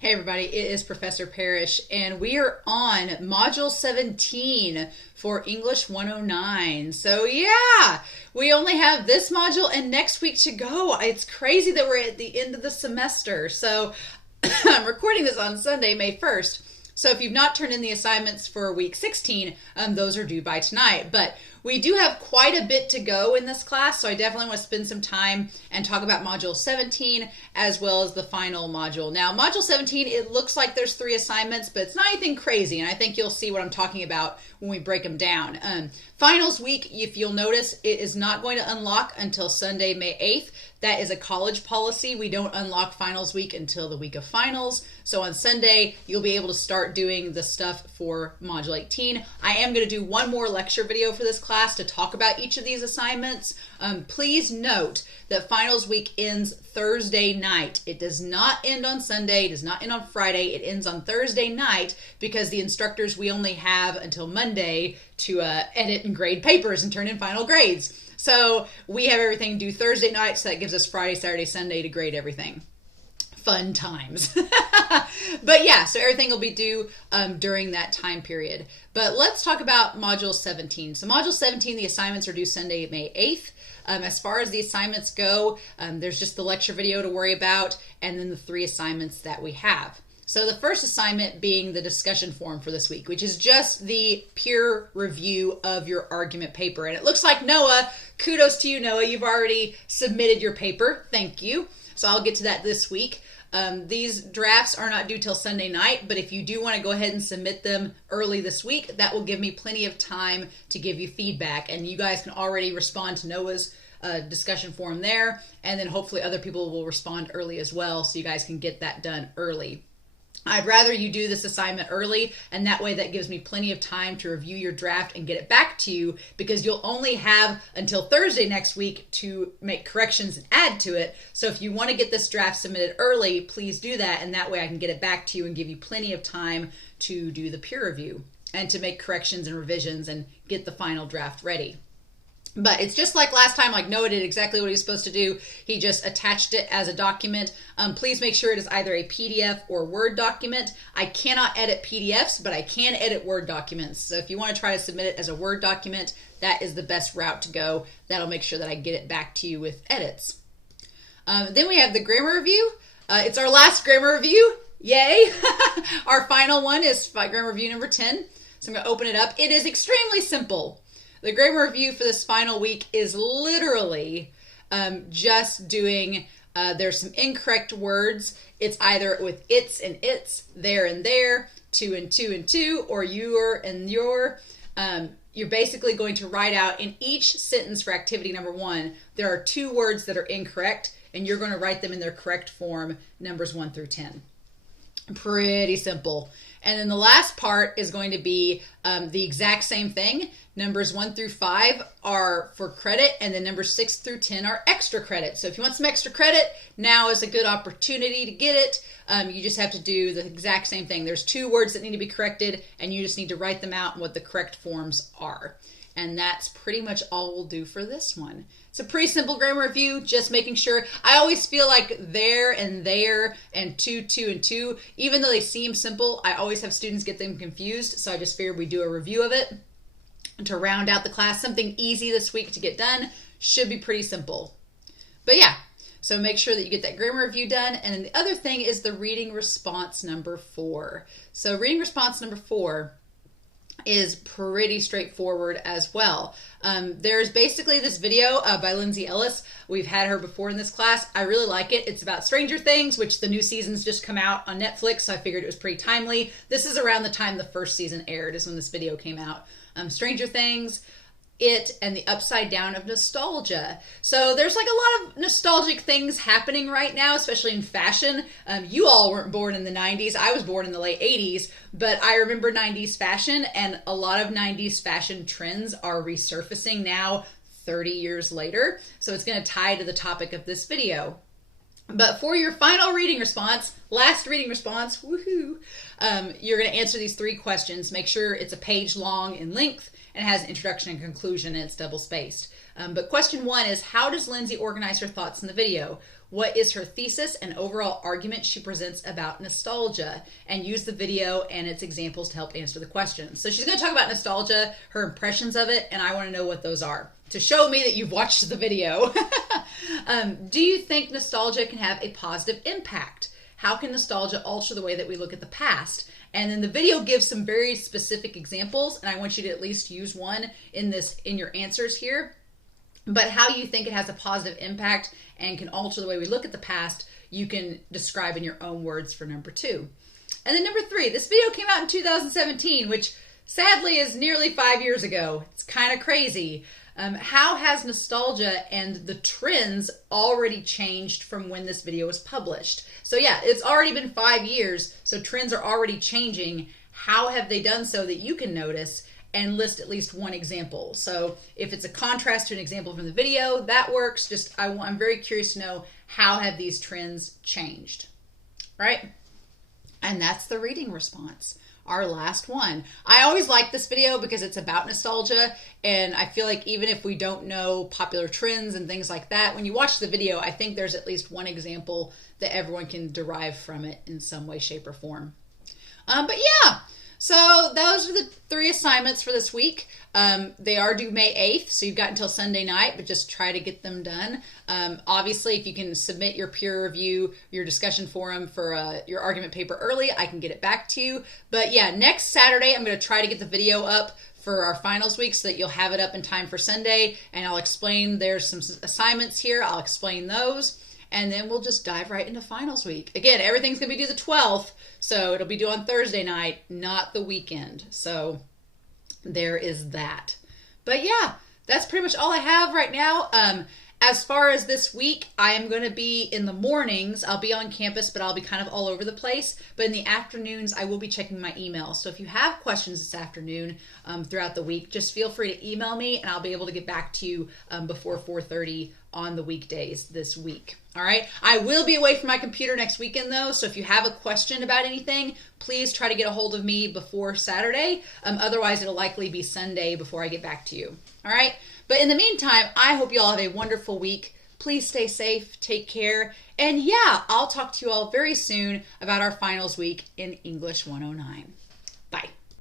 Hey everybody, it is Professor Parish, and we are on Module 17 for English 109. So yeah, we only have this module and next week to go. It's crazy that we're at the end of the semester. So I'm recording this on Sunday, May 1st. So if you've not turned in the assignments for week 16, those are due by tonight. But we do have quite a bit to go in this class, so I definitely want to spend some time and talk about Module 17 as well as the final module. Now, Module 17, it looks like there's 3 assignments, but it's not anything crazy, and I think you'll see what I'm talking about when we break them down. Finals week, if you'll notice, it is not going to unlock until Sunday, May 8th. That is a college policy. We don't unlock finals week until the week of finals. So on Sunday, you'll be able to start doing the stuff for Module 18. I am going to do one more lecture video for this class to talk about each of these assignments. Please note that finals week ends Thursday night. It does not end on Sunday. It does not end on Friday. It ends on Thursday night because the instructors, we only have until Monday to edit and grade papers and turn in final grades. So we have everything due Thursday night, so that gives us Friday, Saturday, Sunday to grade everything. Fun times. But yeah, so everything will be due during that time period. But let's talk about Module 17. So Module 17, the assignments are due Sunday, May 8th. As far as the assignments go, there's just the lecture video to worry about, and then the 3 assignments that we have. So the first assignment being the discussion forum for this week, which is just the peer review of your argument paper. And it looks like Noah, kudos to you, Noah, you've already submitted your paper. Thank you. So I'll get to that this week. These drafts are not due till Sunday night, but if you do want to go ahead and submit them early this week, that will give me plenty of time to give you feedback. And you guys can already respond to Noah's discussion forum there, and then hopefully other people will respond early as well, so you guys can get that done early. I'd rather you do this assignment early, and that way that gives me plenty of time to review your draft and get it back to you, because you'll only have until Thursday next week to make corrections and add to it. So if you want to get this draft submitted early, please do that, and that way I can get it back to you and give you plenty of time to do the peer review and to make corrections and revisions and get the final draft ready. But it's just like last time, like Noah did exactly what he was supposed to do. He just attached it as a document. Please make sure it is either a PDF or Word document. I cannot edit PDFs, but I can edit Word documents. So if you want to try to submit it as a Word document, that is the best route to go. That'll make sure that I get it back to you with edits. Then we have the grammar review. It's our last grammar review. Yay! Our final one is grammar review number 10. So I'm going to open it up. It is extremely simple. The grammar review for this final week is literally just doing, there's some incorrect words. It's either with its and its, there and there, to and to, or your and your. You're basically going to write out in each sentence for activity number 1, there are 2 words that are incorrect, and you're going to write them in their correct form, numbers 1 through 10. Pretty simple. And then the last part is going to be the exact same thing. Numbers 1 through 5 are for credit, and then numbers 6 through 10 are extra credit. So if you want some extra credit, now is a good opportunity to get it. You just have to do the exact same thing. There's 2 words that need to be corrected, and you just need to write them out and what the correct forms are. And that's pretty much all we'll do for this one. It's a pretty simple grammar review, just making sure. I always feel like there and to and to, even though they seem simple, I always have students get them confused. So I just figured we'd do a review of it to round out the class. Something easy this week to get done. Should be pretty simple. But yeah, so make sure that you get that grammar review done. And then the other thing is the reading response number 4. So reading response number 4 is pretty straightforward as well. There's basically this video by Lindsay Ellis. We've had her before in this class. I really like it. It's about Stranger Things, which the new season's just come out on Netflix, so I figured it was pretty timely. This is around the time the first season aired, is when this video came out. Stranger Things, it, and the upside down of nostalgia. So there's like a lot of nostalgic things happening right now, especially in fashion. You all weren't born in the 90s. I was born in the late 80s, but I remember 90s fashion, and a lot of 90s fashion trends are resurfacing now 30 years later. So it's going to tie to the topic of this video. But for your final reading response, last reading response, woohoo, you're going to answer these 3 questions. Make sure it's a page long in length and has an introduction and conclusion, and it's double spaced. But question 1 is, how does Lindsay organize her thoughts in the video? what is her thesis and overall argument she presents about nostalgia, and use the video and its examples to help answer the questions. So she's going to talk about nostalgia, her impressions of it, and I want to know what those are to show me that you've watched the video. Do you think nostalgia can have a positive impact? How can nostalgia alter the way that we look at the past? And then the video gives some very specific examples, and I want you to at least use one in your answers here. But how you think it has a positive impact and can alter the way we look at the past, you can describe in your own words for number 2. And then number 3, this video came out in 2017, which sadly is nearly 5 years ago. It's kind of crazy. How has nostalgia and the trends already changed from when this video was published? So yeah, it's already been 5 years, so trends are already changing. How have they done so that you can notice? And list at least one example. So if it's a contrast to an example from the video, that works. I'm very curious to know, how have these trends changed, right? And that's the reading response, our last one. I always like this video because it's about nostalgia, and I feel like even if we don't know popular trends and things like that, when you watch the video, I think there's at least one example that everyone can derive from it in some way, shape, or form. But yeah. So those are the 3 assignments for this week. They are due May 8th, so you've got until Sunday night, but just try to get them done. Obviously, if you can submit your peer review, your discussion forum for your argument paper early, I can get it back to you. But yeah, next Saturday, I'm going to try to get the video up for our finals week so that you'll have it up in time for Sunday, and I'll explain, there's some assignments here, I'll explain those. And then we'll just dive right into finals week. Again, everything's going to be due the 12th, so it'll be due on Thursday night, not the weekend. So there is that. But yeah, that's pretty much all I have right now. As far as this week, I am going to be in the mornings. I'll be on campus, but I'll be kind of all over the place. But in the afternoons, I will be checking my email. So if you have questions this afternoon throughout the week, just feel free to email me, and I'll be able to get back to you before 4:30 on the weekdays this week. All right. I will be away from my computer next weekend, though. So if you have a question about anything, please try to get a hold of me before Saturday. Otherwise, it'll likely be Sunday before I get back to you. All right. But in the meantime, I hope you all have a wonderful week. Please stay safe, take care, and yeah, I'll talk to you all very soon about our finals week in English 109.